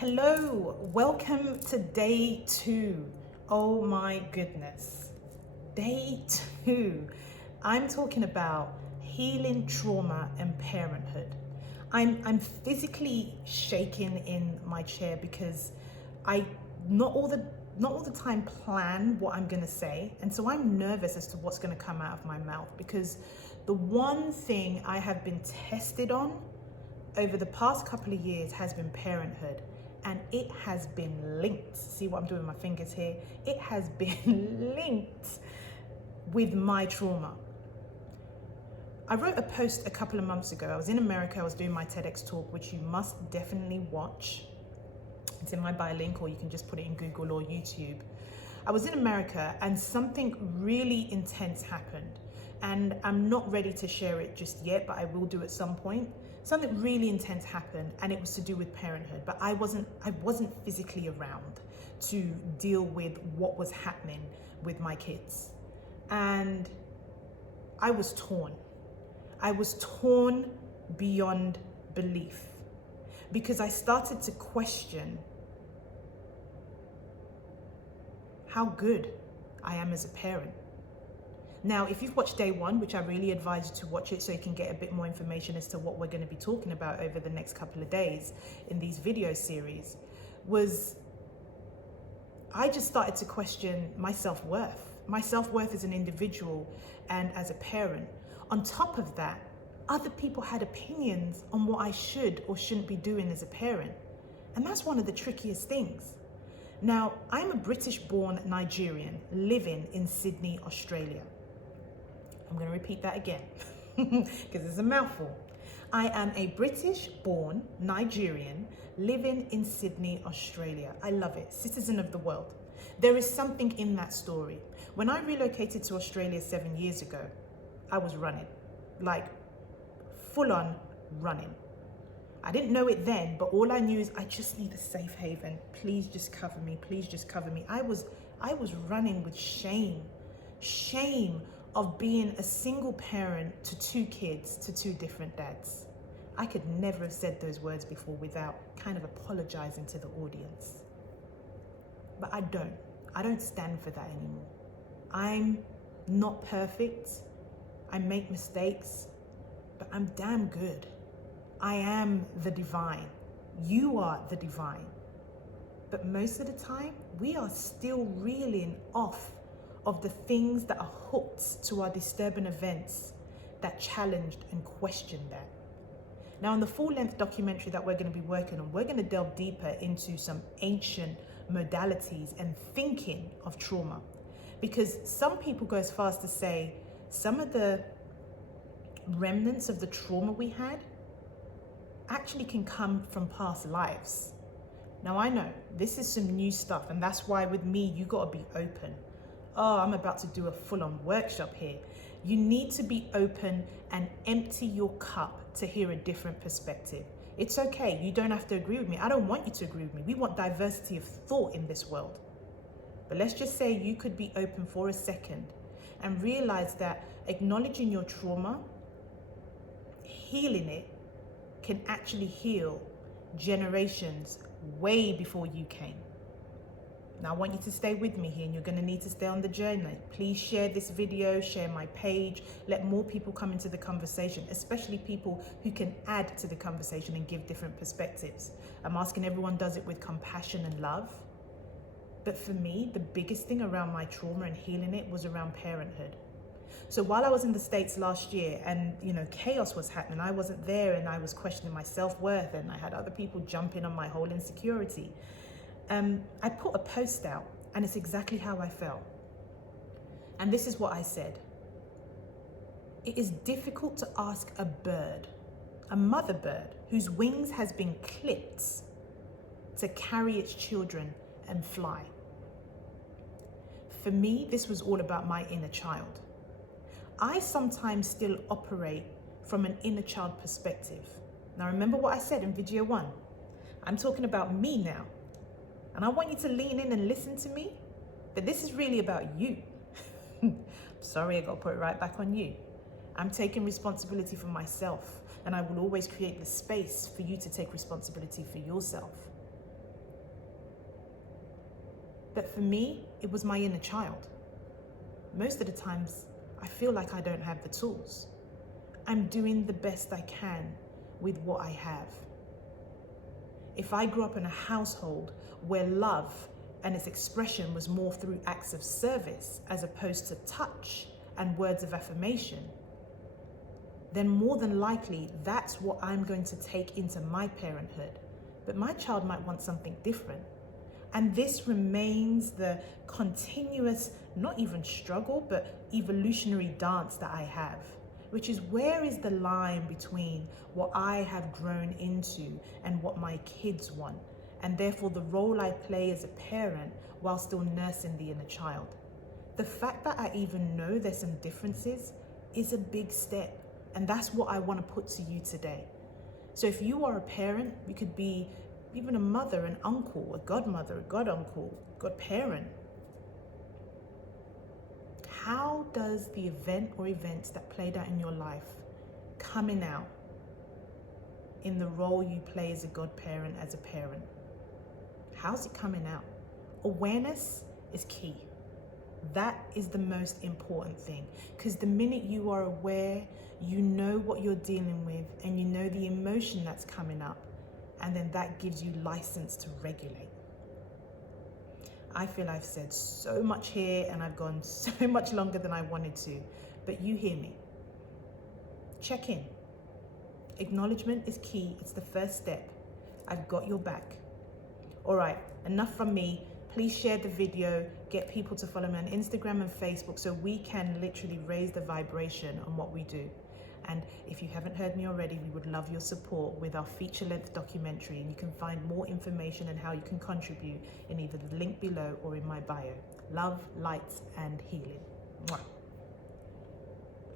Hello, welcome to day 2. Oh my goodness. Day 2. I'm talking about healing trauma and parenthood. I'm physically shaking in my chair because I not all the time plan what I'm going to say, and so I'm nervous as to what's going to come out of my mouth, because the one thing I have been tested on over the past couple of years has been parenthood, and it has been linked. See what I'm doing with my fingers here? It has been linked with my trauma. I wrote a post a couple of months ago. I was in America, I was doing my TEDx talk, which you must definitely watch. It's in my bio link, or you can just put it in Google or YouTube. I was in America and something really intense happened. And I'm not ready to share it just yet, but I will do at some point. Something really intense happened, and it was to do with parenthood, but I wasn't physically around to deal with what was happening with my kids. And I was torn. I was torn beyond belief, because I started to question how good I am as a parent. Now, if you've watched day 1, which I really advise you to watch it so you can get a bit more information as to what we're going to be talking about over the next couple of days in these video series, I just started to question my self-worth as an individual and as a parent. On top of that, other people had opinions on what I should or shouldn't be doing as a parent. And that's one of the trickiest things. Now, I'm a British-born Nigerian living in Sydney, Australia. I'm going to repeat that again because it's a mouthful. I am a British-born Nigerian living in Sydney, Australia. I love it. Citizen of the world. There is something in that story. When I relocated to Australia 7 years ago, I was running, like full on running. I didn't know it then, but all I knew is I just need a safe haven. Please just cover me. Please just cover me. I was running with shame of being a single parent to 2 kids, to 2 different dads. I could never have said those words before without kind of apologizing to the audience. But I don't stand for that anymore. I'm not perfect. I make mistakes, but I'm damn good. I am the divine. You are the divine. But most of the time, we are still reeling off of the things that are hooked to our disturbing events that challenged and questioned that. Now, in the full-length documentary that we're going to be working on, we're going to delve deeper into some ancient modalities and thinking of trauma. Because some people go as far as to say some of the remnants of the trauma we had actually can come from past lives. Now, I know this is some new stuff, and that's why with me, you got to be open. Oh, I'm about to do a full-on workshop here. You need to be open and empty your cup to hear a different perspective. It's okay. You don't have to agree with me. I don't want you to agree with me. We want diversity of thought in this world. But let's just say you could be open for a second and realize that acknowledging your trauma, healing it, can actually heal generations way before you came. Now, I want you to stay with me here, and you're going to need to stay on the journey. Please share this video, share my page, let more people come into the conversation, especially people who can add to the conversation and give different perspectives. I'm asking everyone does it with compassion and love. But for me, the biggest thing around my trauma and healing it was around parenthood. So while I was in the States last year and, chaos was happening, I wasn't there, and I was questioning my self-worth, and I had other people jumping on my whole insecurity. I put a post out, and it's exactly how I felt. And this is what I said. It is difficult to ask a bird, a mother bird, whose wings has been clipped, to carry its children and fly. For me, this was all about my inner child. I sometimes still operate from an inner child perspective. Now, remember what I said in video 1. I'm talking about me now. And I want you to lean in and listen to me, but this is really about you. Sorry, I got to put it right back on you. I'm taking responsibility for myself, and I will always create the space for you to take responsibility for yourself. But for me, it was my inner child. Most of the times, I feel like I don't have the tools. I'm doing the best I can with what I have. If I grew up in a household where love and its expression was more through acts of service as opposed to touch and words of affirmation, then more than likely that's what I'm going to take into my parenthood. But my child might want something different. And this remains the continuous, not even struggle, but evolutionary dance that I have, which is, where is the line between what I have grown into and what my kids want, and therefore the role I play as a parent while still nursing the inner child. The fact that I even know there's some differences is a big step, and that's what I want to put to you today. So if you are a parent, you could be even a mother, an uncle, a godmother, a goduncle, godparent. How does the event or events that played out in your life coming out in the role you play as a godparent, as a parent? How's it coming out? Awareness is key. That is the most important thing, because the minute you are aware, you know what you're dealing with and you know the emotion that's coming up, and then that gives you license to regulate. I feel I've said so much here and I've gone so much longer than I wanted to, but you hear me. Check in. Acknowledgement is key. It's the first step. I've got your back. All right, enough from me. Please share the video, get people to follow me on Instagram and Facebook so we can literally raise the vibration on what we do. And if you haven't heard me already, we would love your support with our feature-length documentary, and you can find more information on how you can contribute in either the link below or in my bio. Love, light, and healing. Mwah.